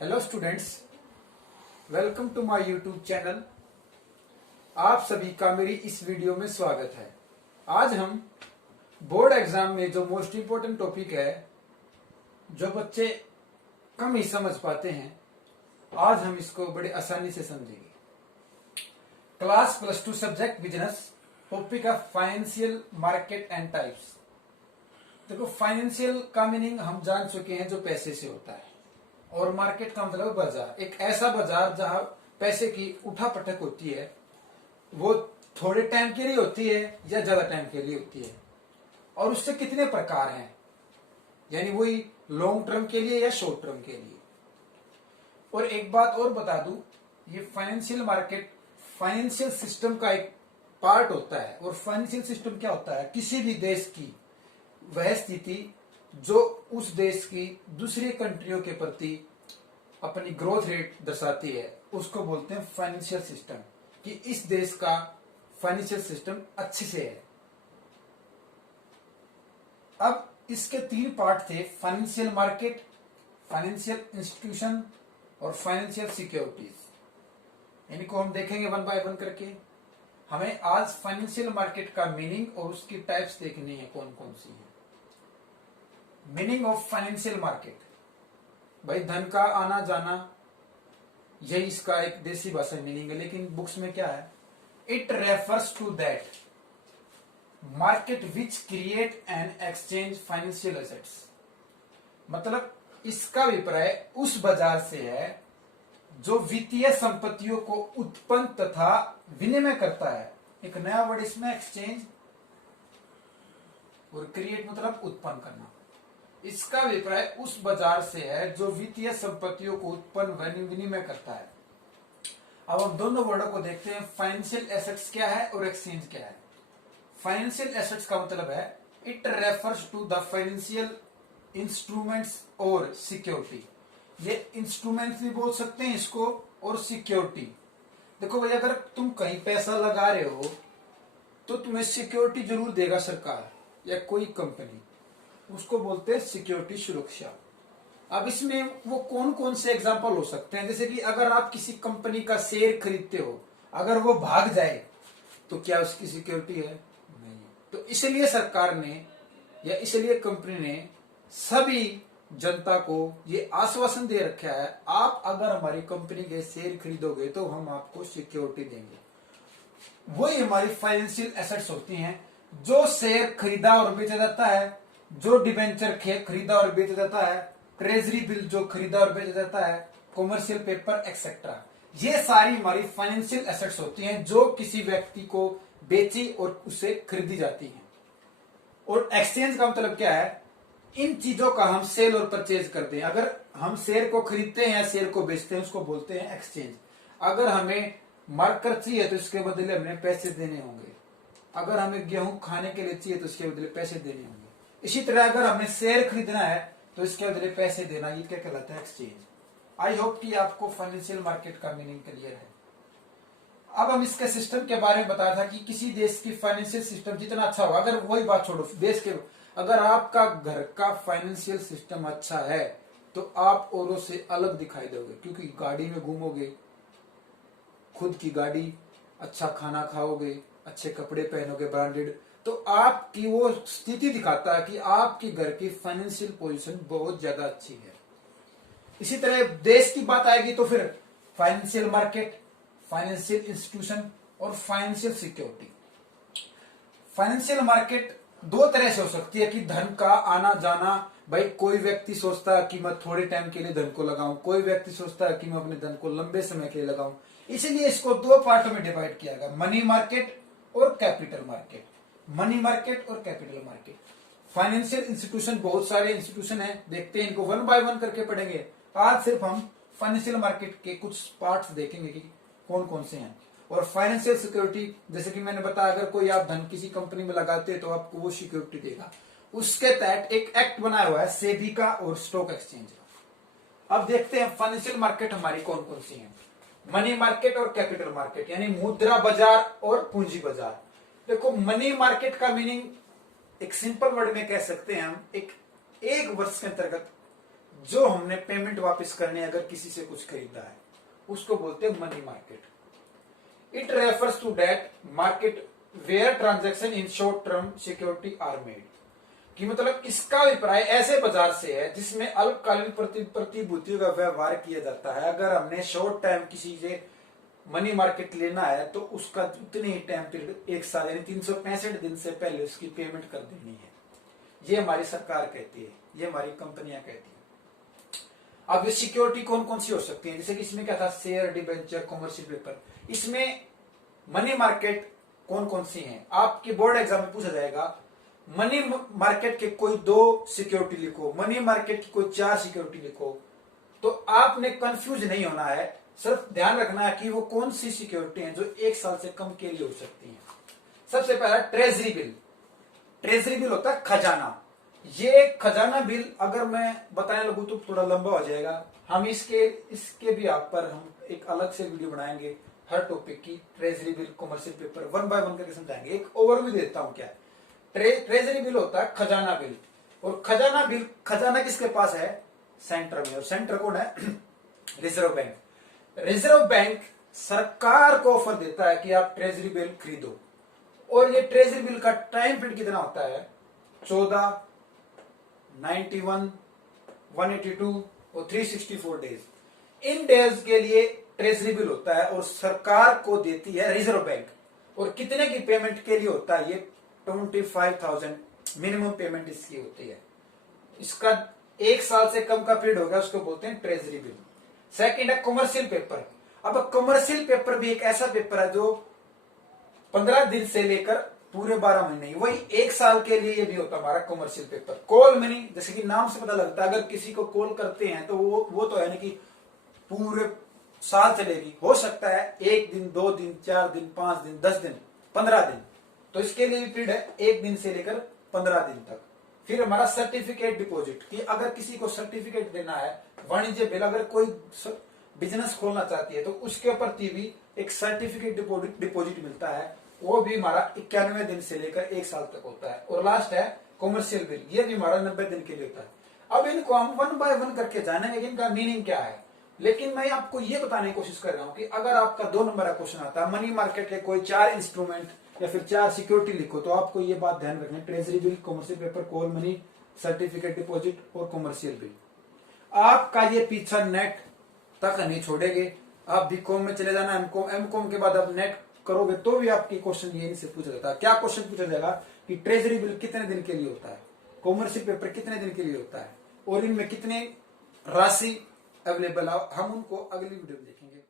Hello students, welcome to my YouTube channel. आप सभी का मेरी इस वीडियो में स्वागत है। आज हम बोर्ड एग्जाम में जो मोस्ट इम्पोर्टेंट टॉपिक है, जो बच्चे कम ही समझ पाते हैं, आज हम इसको बड़े आसानी से समझेंगे। Class +2 subject business, topic of financial market and types. देखो, फाइनेंशियल का मीनिंग हम जान चुके हैं, जो पैसे से होता है, और मार्केट का मतलब बाजार। एक ऐसा बाजार जहां पैसे की उठापटक होती है, वो थोड़े टाइम के लिए होती है या ज्यादा टाइम के लिए होती है, और उससे कितने प्रकार हैं, यानी वही लॉन्ग टर्म के लिए या शॉर्ट टर्म के लिए। और एक बात और बता दूं, ये फाइनेंशियल मार्केट फाइनेंशियल सिस्टम का एक पार्ट होता है। और फाइनेंशियल सिस्टम क्या होता है? किसी भी देश की वह स्थिति जो उस देश की दूसरी कंट्रियों के प्रति अपनी ग्रोथ रेट दर्शाती है, उसको बोलते हैं फाइनेंशियल सिस्टम, कि इस देश का फाइनेंशियल सिस्टम अच्छे से है। अब इसके 3 पार्ट थे: फाइनेंशियल मार्केट, फाइनेंशियल इंस्टीट्यूशन और फाइनेंशियल सिक्योरिटीज। इनको हम देखेंगे वन बाय वन करके। हमें आज फाइनेंशियल मार्केट का मीनिंग और उसकी टाइप्स देखनी है, कौन कौन सी है। मीनिंग ऑफ फाइनेंशियल मार्केट, भाई धन का आना जाना, यही इसका एक देसी भाषा मीनिंग है, लेकिन बुक्स में क्या है? It refers to that market which create and exchange financial assets. मतलब इसका अभिप्राय उस बाजार से है जो वित्तीय संपत्तियों को उत्पन्न तथा विनिमय करता है। एक नया वर्ड इसमें, एक्सचेंज और क्रिएट मतलब उत्पन्न करना। इसका अभिप्राय उस बाजार से है जो वित्तीय संपत्तियों को उत्पन्न विनिमय करता है। अब हम दोनों वर्डों को देखते हैं। फाइनेंशियल एसेट्स क्या है और एक्सचेंज क्या है? फाइनेंशियल एसेट्स का मतलब है it refers to the financial instruments और सिक्योरिटी। ये इंस्ट्रूमेंट्स भी बोल सकते हैं इसको, और सिक्योरिटी। देखो भाई, अगर तुम कहीं पैसा लगा रहे हो तो तुम्हें सिक्योरिटी जरूर देगा सरकार या कोई कंपनी, उसको बोलते हैं सिक्योरिटी, सुरक्षा। अब इसमें वो कौन कौन से एग्जांपल हो सकते हैं? जैसे कि अगर आप किसी कंपनी का शेयर खरीदते हो, अगर वो भाग जाए तो क्या उसकी सिक्योरिटी है? नहीं। तो इसलिए सरकार ने या इसलिए कंपनी ने सभी जनता को ये आश्वासन दे रखा है, आप अगर हमारी कंपनी के शेयर खरीदोगे तो हम आपको सिक्योरिटी देंगे। वही हमारी फाइनेंशियल एसेट्स होती हैं। जो शेयर खरीदा और बेचा जाता है, जो डिबेंचर खरीदा और बेचा जाता है, ट्रेजरी बिल जो खरीदा और बेचा जाता है, कॉमर्शियल पेपर एक्सेट्रा, ये सारी हमारी फाइनेंशियल एसेट्स होती हैं जो किसी व्यक्ति को बेची और उसे खरीदी जाती हैं। और एक्सचेंज का मतलब क्या है? इन चीजों का हम सेल और परचेज करते हैं। अगर हम शेयर को खरीदते हैं या शेयर को बेचते हैं, उसको बोलते हैं एक्सचेंज। अगर हमें मार्कर चाहिए तो इसके बदले हमें पैसे देने होंगे। अगर हमें गेहूं खाने के लिए चाहिए तो इसके बदले पैसे देने होंगे। इसी तरह अगर हमें शेयर खरीदना है तो इसके बदले पैसे देना, ये क्या कहलाता है? एक्सचेंज। आई होप कि आपको फाइनेंशियल मार्केट का मीनिंग क्लियर है। अब हम इसके सिस्टम के बारे में बताया था कि किसी देश की फाइनेंशियल सिस्टम जितना अच्छा हो, अगर वही बात छोड़ो देश के, अगर आपका घर का फाइनेंशियल सिस्टम अच्छा है तो आप औरों से अलग दिखाई दोगे, क्योंकि गाड़ी में घूमोगे, खुद की गाड़ी, अच्छा खाना खाओगे, अच्छे कपड़े पहनोगे ब्रांडेड, तो आपकी वो स्थिति दिखाता है कि आपके घर की फाइनेंशियल पोजीशन बहुत ज्यादा अच्छी है। इसी तरह देश की बात आएगी तो फिर फाइनेंशियल मार्केट, फाइनेंशियल इंस्टीट्यूशन और फाइनेंशियल सिक्योरिटी। फाइनेंशियल मार्केट 2 तरह से हो सकती है कि धन का आना जाना। भाई कोई व्यक्ति सोचता है कि मैं थोड़े टाइम के लिए धन को लगाऊं, कोई व्यक्ति सोचता है कि मैं अपने धन को लंबे समय के लिए लगाऊं। इसलिए इसको 2 पार्टों में डिवाइड किया गया, मनी मार्केट और कैपिटल मार्केट। मनी मार्केट और कैपिटल मार्केट। फाइनेंशियल इंस्टीट्यूशन, बहुत सारे इंस्टीट्यूशन हैं, देखते हैं इनको वन बाय वन करके पढ़ेंगे। आज सिर्फ हम फाइनेंशियल मार्केट के कुछ पार्ट्स देखेंगे कि कौन कौन से हैं। और फाइनेंशियल सिक्योरिटी, जैसे कि मैंने बताया, अगर कोई आप धन किसी कंपनी में लगाते हैं तो आपको वो सिक्योरिटी देगा। उसके तहत एक एक्ट बनाया हुआ है सेबी का और स्टॉक एक्सचेंज का। अब देखते हैं फाइनेंशियल मार्केट हमारी कौन कौन सी है। मनी मार्केट और कैपिटल मार्केट, यानी मुद्रा बाजार और पूंजी बाजार। देखो, मनी मार्केट का मीनिंग एक सिंपल वर्ड में कह सकते हैं हम, एक वर्ष के अंतर्गत जो हमने पेमेंट वापस करनी है अगर किसी से कुछ खरीदा है, उसको बोलते हैं money market. It refers to that market where transaction in short term security are made. कि मतलब इसका अभिप्राय ऐसे बाजार से है जिसमें अल्पकालीन प्रतिभूतियों का व्यवहार किया जाता है। अगर हमने शॉर्ट टाइम किसी से मनी मार्केट लेना है तो उसका उतने ही टाइम पीरियड, एक साल यानी 365 दिन से पहले उसकी पेमेंट कर देनी है। ये हमारी सरकार कहती है, ये हमारी कंपनियां कहती है। अब ये सिक्योरिटी कौन कौन सी हो सकती है, जैसे कि इसमें क्या था, शेयर, डिबेंचर, कमर्शियल पेपर। इसमें मनी मार्केट कौन कौन सी हैं, आपके बोर्ड एग्जाम में पूछा जाएगा। मनी मार्केट के कोई 2 सिक्योरिटी लिखो, मनी मार्केट की कोई 4 सिक्योरिटी लिखो। तो आपने कंफ्यूज नहीं होना है, सिर्फ ध्यान रखना है कि वो कौन सी सिक्योरिटी हैं जो 1 साल से कम के लिए हो सकती हैं। सबसे पहला ट्रेजरी बिल। ट्रेजरी बिल होता है खजाना। ये खजाना बिल अगर मैं बताने लगूं तो थोड़ा लंबा हो जाएगा। हम इसके भी आप पर हम एक अलग से वीडियो बनाएंगे हर टॉपिक की। Treasury bill, commercial paper 1 by 1 करके समझाएंगे। एक ओवरव्यू देता हूं क्या है। ट्रेजरी बिल होता है खजाना बिल। और खजाना बिल, खजाना किसके पास है, सेंटर में। और सेंटर कौन है, रिजर्व बैंक। रिजर्व बैंक सरकार को ऑफर देता है कि आप ट्रेजरी बिल खरीदो। और ये ट्रेजरी बिल का टाइम पीरियड कितना होता है, 14, 91, 182 और 364 डेज। इन डेज के लिए ट्रेजरी बिल होता है और सरकार को देती है रिजर्व बैंक। और कितने की पेमेंट के लिए होता है, ये 25,000 मिनिमम पेमेंट इसकी होती है। इसका 1 साल से कम का पीरियड होगा, उसको बोलते हैं ट्रेजरी बिल। सेकंड है कमर्शियल पेपर। अब कमर्शियल पेपर भी एक ऐसा पेपर है जो 15 दिन से लेकर पूरे 12 महीने, वही 1 साल के लिए ये भी होता है हमारा कमर्शियल पेपर। कॉल मनी, जैसे कि नाम से पता लगता है, अगर किसी को कॉल करते हैं तो वो तो है ना कि पूरे साल चलेगी। हो सकता है 1 दिन, 2 दिन, 4 दिन, 5 दिन, 10 दिन, 15 दिन। तो इसके लिए भी पीरियड है 1 दिन से लेकर 15 दिन तक। फिर हमारा सर्टिफिकेट डिपॉजिट, कि अगर किसी को सर्टिफिकेट देना है, वाणिज्य बिल, अगर कोई बिजनेस खोलना चाहती है तो उसके प्रति भी एक सर्टिफिकेट डिपॉजिट मिलता है। वो भी हमारा 91 दिन से लेकर 1 साल तक होता है। और लास्ट है कमर्शियल बिल, ये भी हमारा 90 दिन के लिए होता है। अब इनको हम 1 बाय 1 करके जानेंगे इनका मीनिंग क्या है। लेकिन मैं आपको ये बताने की कोशिश कर रहा हूं कि अगर आपका 2 नंबर का क्वेश्चन आता है, मनी मार्केट के कोई 4 इंस्ट्रूमेंट या फिर 4 सिक्योरिटी लिखो, तो आपको ये बात ध्यान रखनी है, treasury bill, commercial paper, call money, certificate deposit और कमर्शियल बिल। आपका ये पीछा नेट तक नहीं छोड़ेंगे। आप बीकॉम में चले जाना, एमकॉम के बाद आप नेट करोगे तो भी आपके क्वेश्चन ये से पूछा जाता है। क्या क्वेश्चन पूछा जाएगा कि ट्रेजरी बिल कितने दिन के लिए होता है, कमर्शियल पेपर कितने दिन के लिए होता है, और इनमें कितने राशि अवेलेबल है। हम उनको अगली वीडियो में देखेंगे।